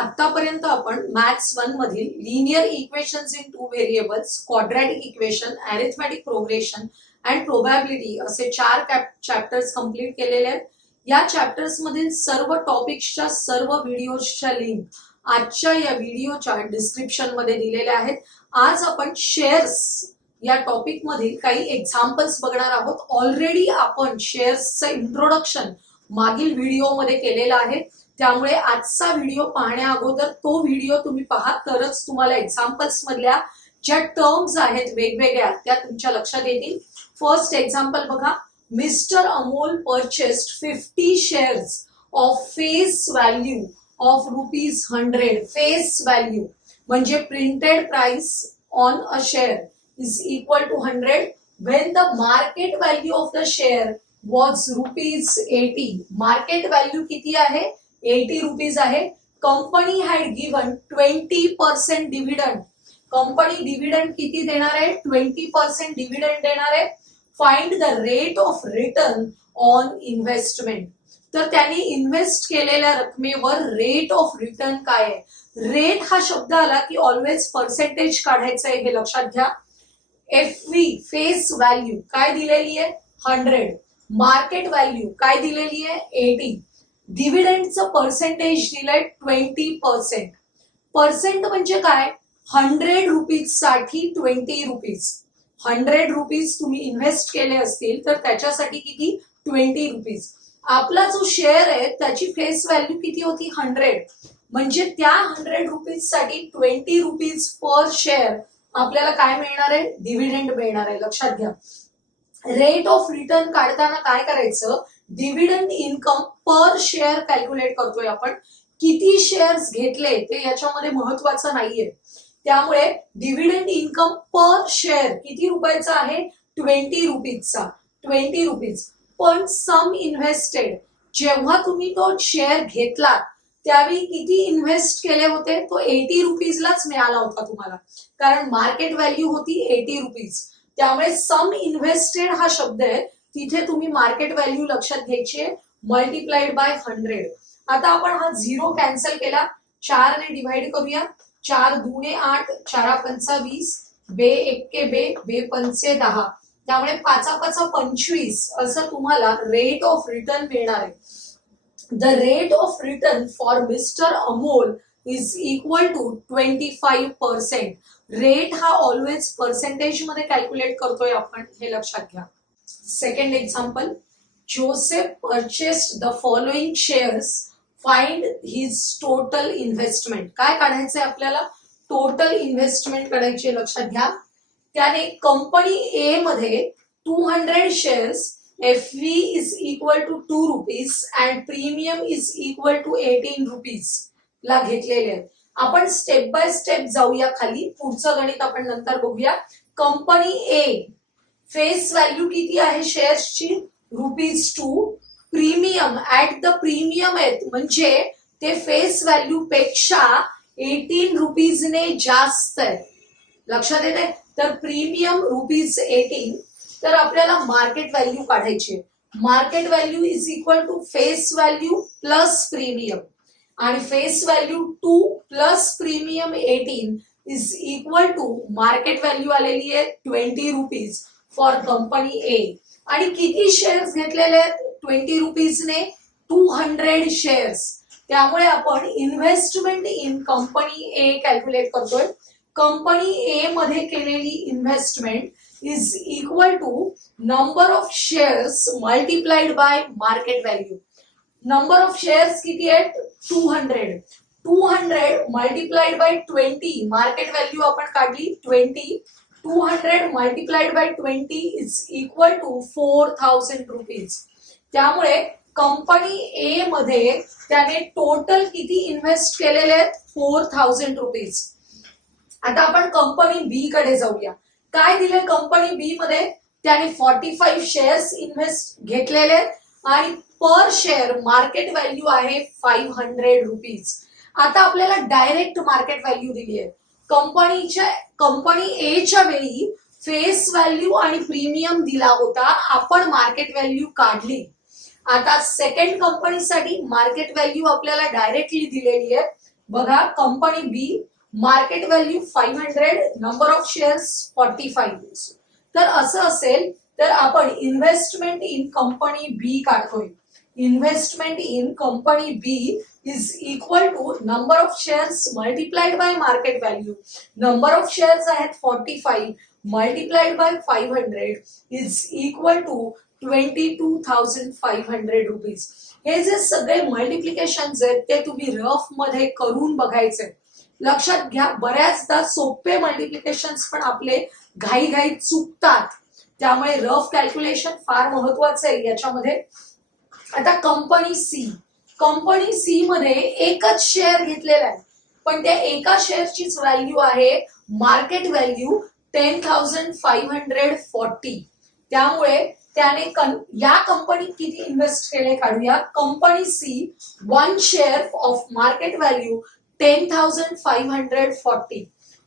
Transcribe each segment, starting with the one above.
आतापर्यंत आपण मॅथ्स 1 मधील linear equations in two variables, quadratic equation, arithmetic progression and probability असे 4 चॅप्टर्स कंप्लीट केलेले आहेत. या चॅप्टर्स मधील सर्व टॉपिक्सच्या सर्व व्हिडिओजच्या लिंक आजच्या या व्हिडिओच्या डिस्क्रिप्शन मध्ये दिलेल्या आहेत. आज आपण शेअर्स या टॉपिक मधील काही एक्झाम्पल्स बघणार आहोत. ऑलरेडी आपण शेअर्सचं इंट्रोडक्शन मागील व्हिडिओ मध्ये केलेलं आहे, त्यामुळे आजचा व्हिडिओ पाहण्या अगोदर तो व्हिडिओ तुम्ही पहा, तरच तुम्हाला एक्झाम्पल्स मधल्या ज्या टर्म्स आहेत वेगवेगळ्या त्या तुमच्या लक्षात येतील. फर्स्ट एक्झाम्पल बघा. Mister Amol purchased 50 shares of face value of ₹100. Face value म्हणजे printed price on a share is equal to 100 when the market value of the share was ₹80. Market value किती आहे? 80 रुपीज आहे. Company had given 20% dividend. Company dividend किती देणार आहे? 20% dividend देणार आहे. Find the rate of return on investment. तर त्यांनी इन्व्हेस्ट केलेल्या रकमेवर रेट ऑफ रिटर्न काय आहे? रेट हा शब्द आला की ऑलवेज पर्सेंटेज काढायचं आहे, हे लक्षात घ्या. FV फेस व्हॅल्यू काय दिलेली आहे? 100. मार्केट व्हॅल्यू काय दिलेली आहे? 80. डिव्हिडंडचं पर्सेंटेज दिलंय 20%. पर्सेंट म्हणजे काय? 100 रुपीज साठी 20 रुपीज. 100 रुपीज तुम्ही इन्व्हेस्ट केले असतील तर त्याच्यासाठी किती? 20 रुपीज. आपला जो शेअर आहे त्याची फेस व्हॅल्यू किती होती? 100. म्हणजे त्या 100 रुपीज साठी 20 रुपीज पर शेअर आपल्याला काय मिळणार आहे? डिव्हिडंड मिळणार आहे. लक्षात घ्या. रेट ऑफ रिटर्न काढताना काय करायचं? Dividend income per share calculate करतोय आपण. किती शेअर्स घेतले ते याच्यामध्ये महत्वाचं नाहीये. त्यामुळे डिव्हिडंड इन्कम पर शेअर किती रुपयाचा आहे? 20 रुपीजचा. 20 रुपीज. पण सम इन्व्हेस्टेड, जेव्हा तुम्ही तो शेअर घेतला त्यावेळी किती इन्व्हेस्ट केले होते? तो 80 रुपीजलाच मिळाला होता तुम्हाला, कारण मार्केट व्हॅल्यू होती 80 रुपीज. त्यामुळे सम इन्व्हेस्टेड हा शब्द आहे, तिथे तुम्ही मार्केट व्हॅल्यू लक्षात घ्यायची आहे, मल्टिप्लाइड बाय 100. आता आपण हा 0 कॅन्सल केला, 4 ने डिव्हाइड करूया. 4 दुणे 8, 4 पंचा 20, बे 1 बे, बे पंचे 10. त्यामुळे 5 5 25 असं तुम्हाला रेट ऑफ रिटर्न मिळणार आहे. The rate of return for mister Amol is equal to 25%. Rate हा ऑलवेज पर्सेंटेज मध्ये कॅल्क्युलेट करतोय आपण, हे लक्षात घ्या. Second example. Joseph purchased the following shares. Find his total investment. काय काढायचंय आपल्याला? टोटल इन्व्हेस्टमेंट काढायची, लक्षात घ्या. त्याने कंपनी ए मध्ये 200 shares, FV is equal to 2 rupees and premium is equal to 18 rupees ला घेतलेले आहेत. आपण स्टेप बाय स्टेप जाऊया खाली. पुढचं गणित आपण नंतर बघूया. कंपनी ए फेस व्हॅल्यू किती आहे शेअर्सची? ₹2. प्रीमियम ऍट द प्रीमियम आहेत, म्हणजे ते फेस व्हॅल्यू पेक्षा 18 रुपीजने जास्त आहे. लक्षात येते? तर प्रीमियम ₹18. तर आपल्याला मार्केट व्हॅल्यू काढायची. Market value is equal to face value plus premium, आणि face value 2 plus premium 18 is equal to market value आलेली आहे 20 रुपीज फॉर कंपनी ए. आणि किती शेअर्स घेतलेले आहेत 20 रुपीजने? 200 शेअर्स. त्यामुळे आपण investment in company A calculate करतोय. कंपनी ए मध्ये केलेली investment is equal to number of shares multiplied by market value. Number of shares किती आहेत? 200. 200 मल्टिप्लाइड बाय 20, मार्केट व्हॅल्यू आपण काढली 20. 200 multiplied by 20 is equal to 4000 rupees. त्यामुळे company A मध्ये त्याने टोटल किती इन्व्हेस्ट केलेले आहेत? 4000 रुपीज. आता आपण कंपनी बी कडे जाऊया. काय दिले कंपनी बी मध्ये? त्याने 45 शेअर्स इन्व्हेस्ट घेतलेले आहेत आणि पर शेअर मार्केट व्हॅल्यू आहे 500 रुपीज. आता आपल्याला डायरेक्ट मार्केट व्हॅल्यू दिली आहे. कंपनी ए च्या वेळी फेस व्हॅल्यू आणि प्रीमियम दिला होता, आपण मार्केट व्हॅल्यू काढली. आता सेकंड कंपनीसाठी मार्केट व्हॅल्यू आपल्याला डायरेक्टली दिलेली आहे. बघा company B market value 500, number of shares 45. तर असं असेल तर आपण इन्व्हेस्टमेंट इन कंपनी बी काढतोय. Investment in company B is equal to number of shares multiplied by market value. Number of shares आहेत 45 multiplied by 500 is equal to 22,500 rupees. हे जे सगळे मल्टिप्लिकेशन्स आहेत ते तुम्ही रफ मध्ये करून बघायचे. लक्षात घ्या बऱ्याचदा सोपे मल्टिप्लिकेशन्स पण आपले घाईघाईत चुकतात, त्यामुळे रफ कॅल्क्युलेशन फार महत्वाचं आहे याच्यामध्ये. आता कंपनी सी मध्ये एकच शेअर घेतलेला आहे, पण त्या एका शेअरचीच व्हॅल्यू आहे मार्केट व्हॅल्यू 10,540. त्यामुळे त्याने या कंपनीत किती इन्व्हेस्ट केले काढूया. Company C 1 share of market value 10,540.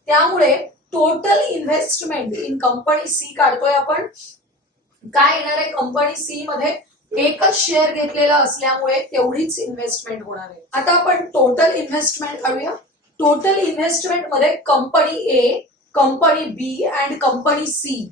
त्यामुळे total investment in company C काढतोय आपण. काय येणार आहे कंपनी सी मध्ये एकच शेअर घेतलेला असल्यामुळे तेवढीच इन्व्हेस्टमेंट होणार आहे. आता आपण टोटल इन्व्हेस्टमेंट काढूया. टोटल इन्व्हेस्टमेंट मध्ये company A, company B and company C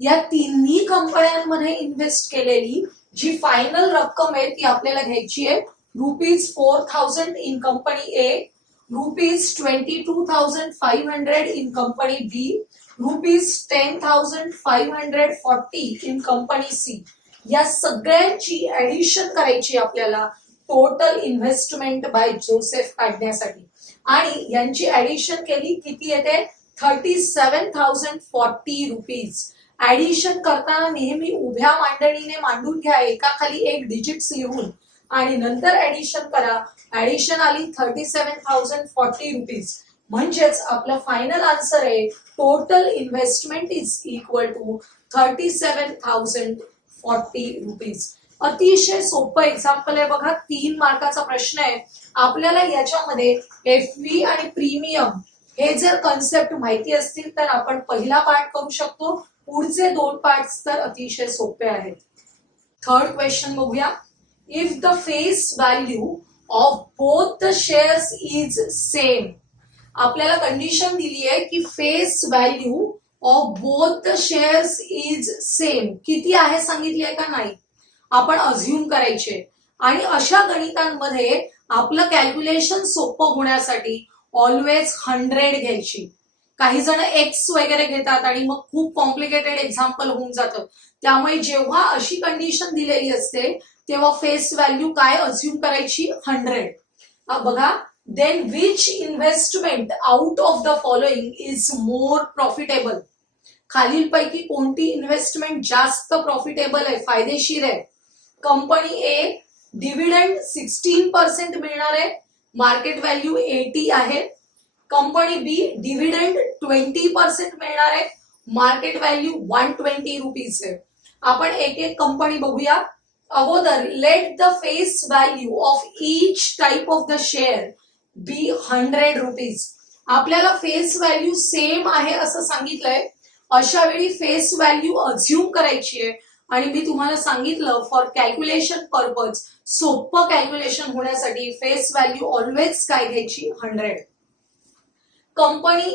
या तिन्ही कंपन्यांमध्ये इन्व्हेस्ट केलेली जी फायनल रक्कम आहे ती आपल्याला घ्यायची आहे. ₹4,000 in company A, ₹22,500 in company B, ₹10,540 in company C. या सगळ्यांची ऍडिशन करायची आपल्याला टोटल इन्व्हेस्टमेंट बाय जोसेफ काढण्यासाठी. आणि यांची ऍडिशन केली किती येते 37,040 रुपीज. ऍडिशन करताना नेहमी उभ्या मांडणीने मांडून घ्या, एकाखाली एक डिजिट्स लिहून, आणि नंतर ऍडिशन करा. ऍडिशन आली 37,040 रुपीज. म्हणजेच आपलं फायनल आन्सर आहे total investment is equal to 37,040 rupees. अतिशय सोपं एक्झाम्पल आहे बघा. 3 मार्काचा प्रश्न आहे. आपल्याला याच्यामध्ये एफव्ही आणि प्रीमियम हे जर कन्सेप्ट माहिती असतील तर आपण पहिला पार्ट करू शकतो. पुढचे 2 पार्ट्स तर अतिशय सोपे आहेत. थर्ड क्वेश्चन बघूया. If the face value of both the shares is same. आपल्याला कंडिशन दिली आहे की face value of both the shares is same. किती आहे सांगितली आहे का नाही, आपण अज्युम करायचे. आणि अशा गणितांमध्ये आपलं कॅल्क्युलेशन सोपं होण्यासाठी ऑलवेज 100 घ्यायची. काही जण एक्स वगैरे घेतात आणि मग खूप कॉम्प्लिकेटेड एक्झाम्पल होऊन जातं. त्यामुळे जेव्हा अशी कंडिशन दिलेली असते तेव्हा फेस व्हॅल्यू काय अज्युम करायची 100. बघा, then which investment out of the following is more profitable. खालीलपैकी कोणती इन्व्हेस्टमेंट जास्त प्रॉफिटेबल आहे, फायदेशीर आहे. कंपनी ए डिव्हिडंड 16% मिळणार आहे, मार्केट व्हॅल्यू 80 आहे. कंपनी बी डिव्हिडंड 20% मिळणार आहे, मार्केट व्हॅल्यू 120 रुपीज आहे. आपण एक एक कंपनी बघूया. अगोदर let the face value of each type of the share be 100 rupees. आपल्याला फेस व्हॅल्यू सेम आहे असं सांगितलंय. अशा वेळी फेस व्हॅल्यू अज्युम करायची आहे. आणि मी तुम्हाला सांगितलं फॉर कॅल्क्युलेशन पर्पज, सोपं कॅल्क्युलेशन होण्यासाठी फेस व्हॅल्यू ऑलवेज काय घ्यायची 100. कंपनी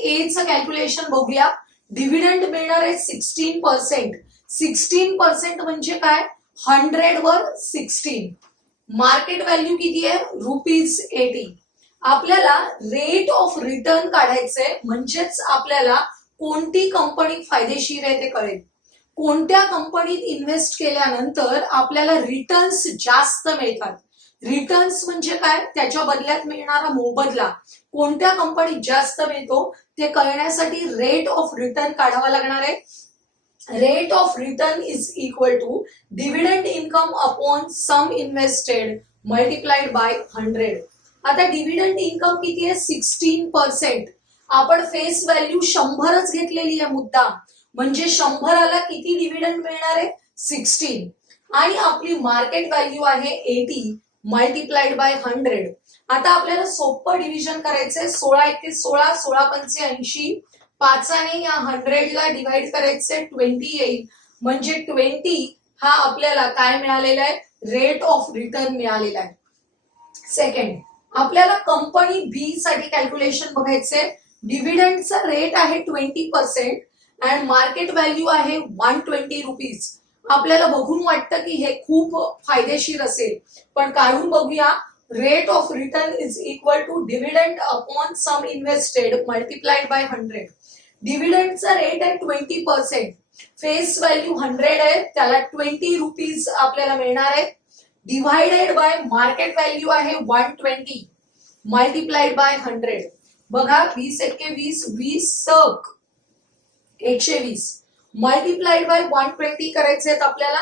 ए चं कॅल्क्युलेशन बघूया. डिव्हिडंड मिळणार आहे 16%. 16% म्हणजे काय, 100 वर 16. मार्केट व्हॅल्यू किती आहे ₹80. आपल्याला रेट ऑफ रिटर्न काढायचंय, म्हणजेच आपल्याला कोणती कंपनी फायदेशीर आहे ते कळेल. कोणत्या कंपनीत इन्व्हेस्ट केल्यानंतर आपल्याला रिटर्न्स जास्त मिळतात. रिटर्न्स म्हणजे काय, त्याच्या बदल्यात मिळणारा मोबदला कोणत्या कंपनीत जास्त मिळतो ते कळण्यासाठी रेट ऑफ रिटर्न काढावा लागणार आहे. Rate of return is equal to dividend income upon sum invested multiplied by 100. आता डिव्हिडंड इन्कम किती आहे 16%. आपण फेस व्हॅल्यू 100च घेतलेली आहे मुद्दाम, म्हणजे 100ला किती डिव्हिडंड मिळणार आहे 16. आणि आपली मार्केट व्हॅल्यू आहे 80 मल्टिप्लाइड बाय 100. आता आपल्याला सोपं डिव्हिजन करायचंय. 16 1 16, 16 पंचे 80. 5ने या 100ला डिवाइड करायचंय 20 येईल. म्हणजे 20 हा आपल्याला काय मिळालेला आहे, रेट ऑफ रिटर्न मिळालेला आहे. सेकंड, आपल्याला कंपनी बी साठी कॅल्क्युलेशन बघायचंय. डिव्हिडंडचा रेट आहे 20% अँड मार्केट व्हॅल्यू आहे 120 रुपीज. आपल्याला बघून वाटतं की हे खूप फायदेशीर असेल, पण काढून बघूया. Rate of return is equal to dividend upon sum invested multiplied by 100. डिव्हिडंडचा रेट आहे 20%, फेस व्हॅल्यू 100 आहे, त्याला 20 रुपीज आपल्याला मिळणार आहे. डिवाइडेड बाय मार्केट व्हॅल्यू आहे 120 मल्टिप्लाइड बाय 100. बघा 20 एक्के 20, 20 सक 120 मल्टिप्लाइड बाय 120 करायचे आहेत आपल्याला.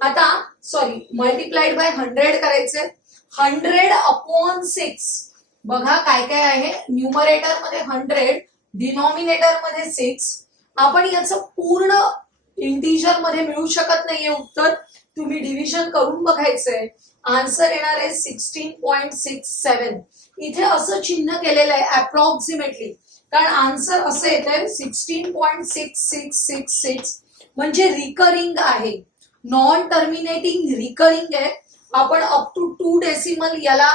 आता सॉरी मल्टिप्लाइड बाय 100 करायचे. 100 अपॉन 6. बघा काय काय आहे. न्यूमरेटर मध्ये 100, डिनॉमिनेटर मध्ये 6. आपण याचं पूर्ण इंटिजर मध्ये मिळू शकत नाहीये उत्तर. तुम्ही डिव्हिजन करून बघायचंय. आन्सर येणार आहे 16.67. इथे असं चिन्ह केलेलं आहे अप्रॉक्सिमेटली, कारण आन्सर असं येत आहे 16.6666 म्हणजे रिकरिंग आहे, नॉन टर्मिनेटिंग रिकरिंग आहे. आपण अप टू 2 डेसिमल याला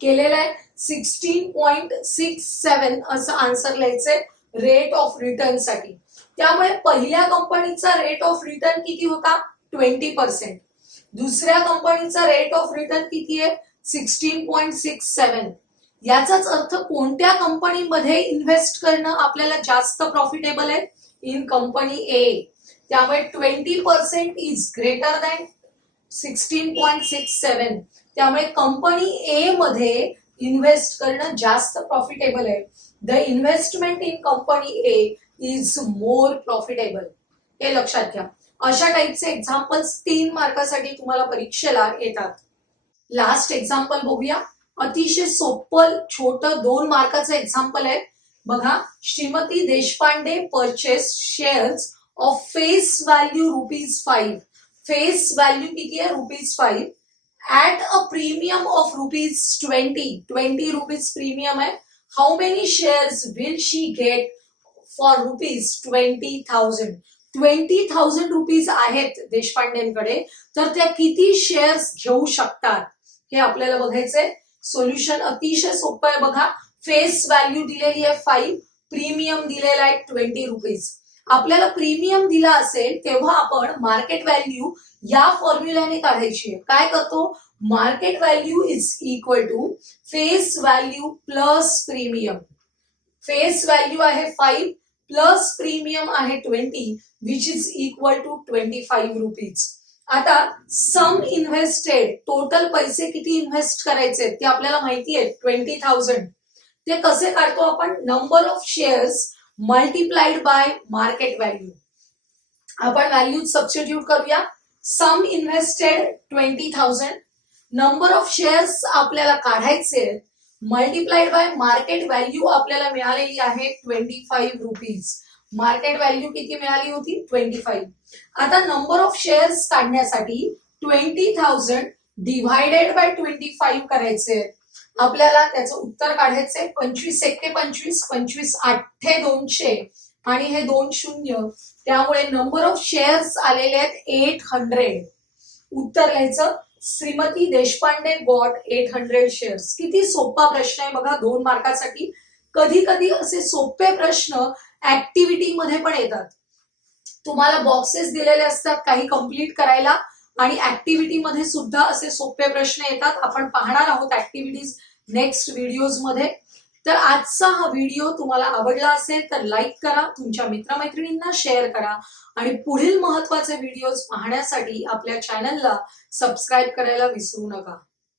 केलेलं आहे. 16.67 असं आन्सर लिहायचंय रेट ऑफ रिटर्न साठी. त्यामुळे पहिल्या कंपनीचा रेट ऑफ रिटर्न किती होता? 20%. दुसऱ्या कंपनीचा रेट ऑफ रिटर्न किती आहे? 16.67. याचाच अर्थ कोणत्या कंपनीमध्ये इन्व्हेस्ट करणं आपल्याला जास्त प्रॉफिटेबल आहे? इन कंपनी ए. त्यामुळे 20% इज ग्रेटर दॅन 16.67. त्यामुळे कंपनी ए मध्ये इन्व्हेस्ट करणं जास्त प्रॉफिटेबल आहे. The investment in company A is more profitable. हे लक्षात घ्या. अशा टाईपचे एक्झाम्पल्स 3 मार्कासाठी तुम्हाला परीक्षेला येतात. लास्ट एक्झाम्पल बघूया. अतिशय सोपं छोटं 2 मार्काचं एक्झाम्पल आहे. बघा, Shrimati Deshpande purchase shares of face value ₹5. Face value किती आहे? ₹5 at a premium of ₹20. 20 rupees premium आहे. How many shares will she get for ₹20,000? 20,000 rupees आहेत देशपांडेंकडे, तर त्या किती शेअर्स घेऊ शकतात हे आपल्याला बघायचंय. सोल्युशन अतिशय सोपं आहे. बघा, फेस व्हॅल्यू दिलेली आहे 5, प्रीमियम दिलेला आहे 20 रुपीज. आपल्याला प्रीमियम दिला असेल तेव्हा आपण मार्केट व्हॅल्यू या फॉर्म्युल्याने काढायची आहे. काय करतो? Market value is equal to face value plus premium. Face value आहे 5 प्लस प्रीमियम आहे 20 which is equal to 25 rupees. आता सम इन्व्हेस्टेड, टोटल पैसे किती इन्व्हेस्ट करायचे ते आपल्याला माहिती आहे 20,000. ते कसे काढतो आपण? Number of shares multiplied by market value. आपण व्हॅल्यू सबस्टिट्यूट करूया. सम इन्व्हेस्टेड 20,000, नंबर ऑफ शेअर्स आपल्याला काढायचे, मल्टिप्लाइड बाय मार्केट व्हॅल्यू आपल्याला मिळालेली आहे 25 रुपीज. मार्केट व्हॅल्यू किती मिळाली होती? 25. आता नंबर ऑफ शेअर्स काढण्यासाठी 20,000 डिव्हायडेड बाय 25 करायचे. आपल्याला त्याचं उत्तर काढायचंय 25 एक्के 25, 25 आठे 200 आणि हे 2 शून्य. त्यामुळे नंबर ऑफ शेअर्स आलेले आहेत 800. उत्तर लिहायचं श्रीमती देशपांडे गॉट 800 शेअर्स. किती सोपा प्रश्न आहे बघा 2 मार्कासाठी. कधी कधी असे सोपे प्रश्न ऍक्टिव्हिटी मध्ये पण येतात. तुम्हाला बॉक्सेस दिलेले असतात काही कंप्लीट करायला, आणि ऍक्टिव्हिटी मध्ये सुद्धा असे सोपे प्रश्न येतात. आपण पाहणार आहोत ऍक्टिव्हिटीज नेक्स्ट व्हिडिओज मध्ये. तर आजचा हा व्हिडिओ तुम्हाला आवडला असेल तर लाईक करा, तुमच्या मित्रमैत्रिणींना शेअर करा, आणि पुढील महत्त्वाचे व्हिडिओज पाहण्यासाठी आपल्या चॅनलला सबस्क्राईब करायला विसरू नका.